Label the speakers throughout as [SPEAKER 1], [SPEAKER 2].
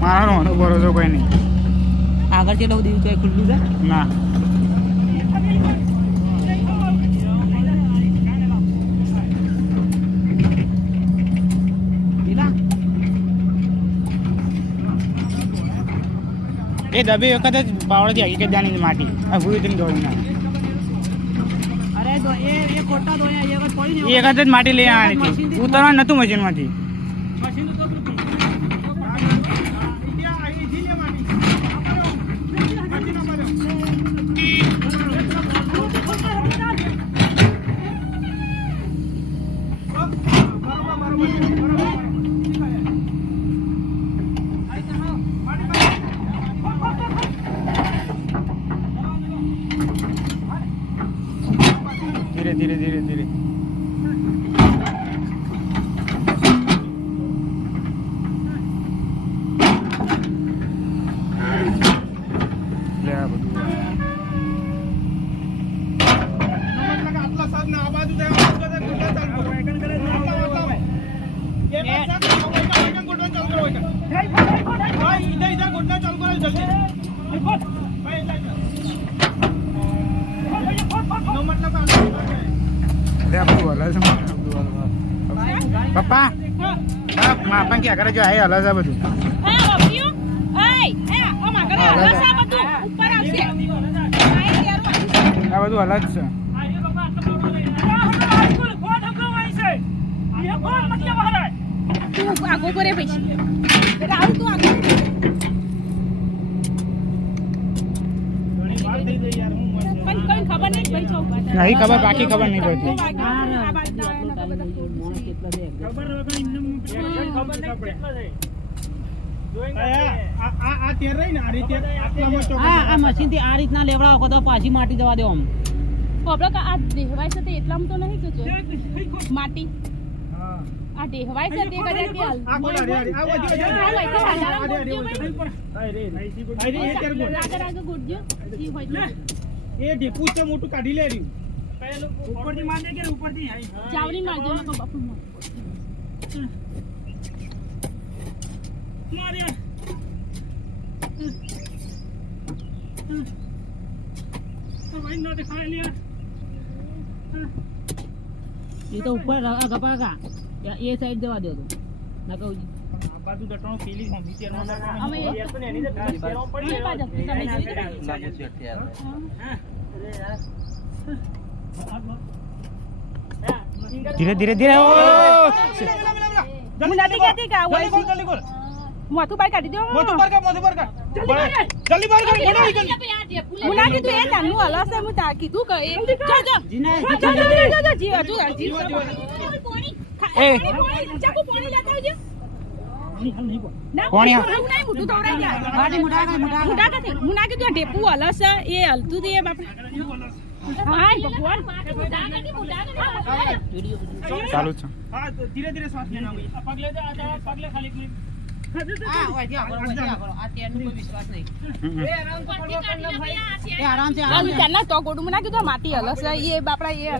[SPEAKER 1] મારો નો ભરોસો કોઈ નહીં.
[SPEAKER 2] આગળ ચેટલું દેવું તો ખુલ્લું છે?
[SPEAKER 1] ના. એ દબી વખત જ પાવડેથી હકીકત જાણી માટી. આ ભૂલી દોડી ના
[SPEAKER 2] અરે તો એ એ ખોટા તો અહીંયા એક જ
[SPEAKER 1] માટી લઈ આવવાની હતી. ઉતરવાનું નતું મશીનમાંથી.
[SPEAKER 2] મશીન તો
[SPEAKER 1] ધીરે ધીરે ધીરે ધીરે ચાલુ આ બધું
[SPEAKER 3] આટલા સાહેબને આ બાજુ જાય, આ બાજુ જાય, ગોઠણ ચાલુ કરો. આટલા, આટલા. એ બાજુ સાહેબ, આ વૈકા, વૈકા ગોઠણ ચાલુ કરો, વૈકા. ભાઈ, ઈધર, ઈધર ગોઠણ ચાલુ કરો, જલ્દી. ભાઈ, ઈધર, ઈધર. નો મતલબ આ
[SPEAKER 1] લે આ બધું હલે છે પપ્પા હા માપન ક્યાં કરે જો આ હલે છે બધું.
[SPEAKER 4] આ બધું
[SPEAKER 1] બધું છે
[SPEAKER 4] આગો કરે પછી રાહુલ તું આગો નહીં
[SPEAKER 1] ખબર બાકી ખબર નહીં પડતી
[SPEAKER 4] આ
[SPEAKER 2] રીતના લેવડાવો તો પાછી માટી જવા દો આમ
[SPEAKER 4] આપણે આ દેહવાય છે તે એટલામાં તો નહીં કે માટી આ દેહવાય છે તે કદાચ. રાગે રાગે.
[SPEAKER 3] એ ઢીપું છે મોટું કાઢી લે રહ્યું. ઉપરથી મારને કે ઉપરથી
[SPEAKER 4] ચાવડી મારજો તો બાપુ
[SPEAKER 2] એ તો ઉપર ગપા કા? એ સાઈડ જવા દો તો. ના કહું
[SPEAKER 3] આ બાજુ દટાણો પેલી હોમી તેનો
[SPEAKER 4] અમે એની બાજુ તમે જોઈ લીધું?
[SPEAKER 1] ધીરે ધીરે ધીરે. ઓ
[SPEAKER 4] હું. નથી કહેતી કે આ હોય
[SPEAKER 3] જલ્દી બોલ
[SPEAKER 4] મોટું બાર કાઢી દો
[SPEAKER 3] મોટું બાર કર મોટું બાર કર જલ્દી બાર કાઢ. બોલો ઈ
[SPEAKER 4] હું ના કીધું એ જાનનું હલસ હું તા કીધું કે એ જો જો. જો જો જો જો જો જી હજુ હજી.
[SPEAKER 1] એ.
[SPEAKER 4] ચાકુ પાણી લેતા આવજો.
[SPEAKER 1] ચાલુ છે.
[SPEAKER 3] હા તો ધીરે ધીરે શ્વાસ લેવાનો પગલે આ પગ લે જા, આ પગ લે ખાલી
[SPEAKER 4] માટી હલસ એ બાપડા એ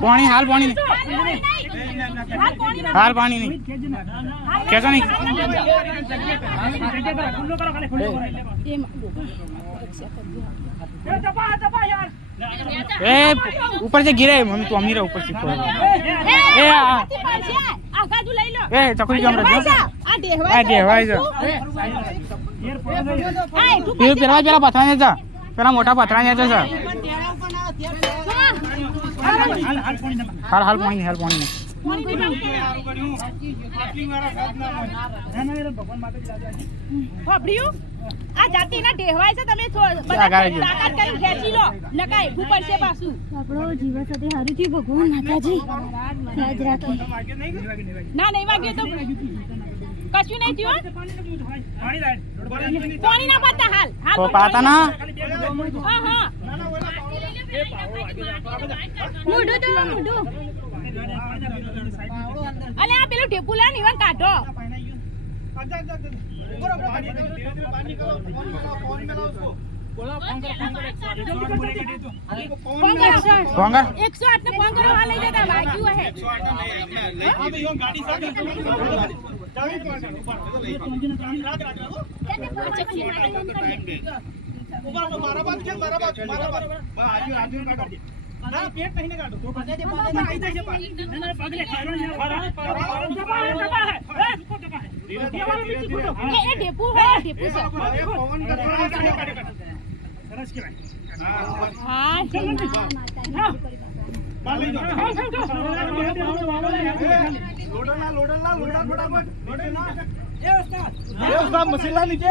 [SPEAKER 1] પાણી હાલ પાણી
[SPEAKER 4] હાલ પાણી
[SPEAKER 1] નહીં કેસો નહીં એ ઉપર છે ગિરાય મમ્મી તું અમીરા ઉપર છે
[SPEAKER 4] એ
[SPEAKER 1] આ
[SPEAKER 4] આગળ લઈ લો
[SPEAKER 1] એ
[SPEAKER 4] ચકડી જામ
[SPEAKER 1] રજો
[SPEAKER 4] આ દેહવાય
[SPEAKER 1] આ દેહવાય
[SPEAKER 4] એ
[SPEAKER 1] પેલા પેલા પથરા જા પેલા મોટા પથરા જા
[SPEAKER 4] જા
[SPEAKER 3] હાલ હાલ પાણી
[SPEAKER 1] હાલ પાણી નહીં, હાલ પાણી નહીં.
[SPEAKER 4] પાણી નહીં માંગતો.
[SPEAKER 3] સારું કર્યું. આટલી વાર આ સાથ ના હોય. ના, ના, એ તો ભગવાન માતાજી છે.
[SPEAKER 4] તમે. તાકાત કરીને ખેંચી લો નકાય એટલું પડશે પાછું
[SPEAKER 5] આપણો જીવન સાથે હારું ભગવાન માતાજી લાજ રાખે
[SPEAKER 3] તો.
[SPEAKER 4] ના નહીં વાગ્યું કશું નહીં થયું
[SPEAKER 3] પાણી લાય. દોઢ મિનિટ.
[SPEAKER 4] પાણી ના પાતા હાલ હાલ
[SPEAKER 1] પાતા ના
[SPEAKER 3] ખાલી
[SPEAKER 4] અલે આ પેલું ઢેપુલા ની વાત કાઢો. એકસો આઠ ને ફોન
[SPEAKER 3] મારા બાજુ મારા બાજુ મારા આજુ આજુ સરસ કહેવાય. મશીલા નીચે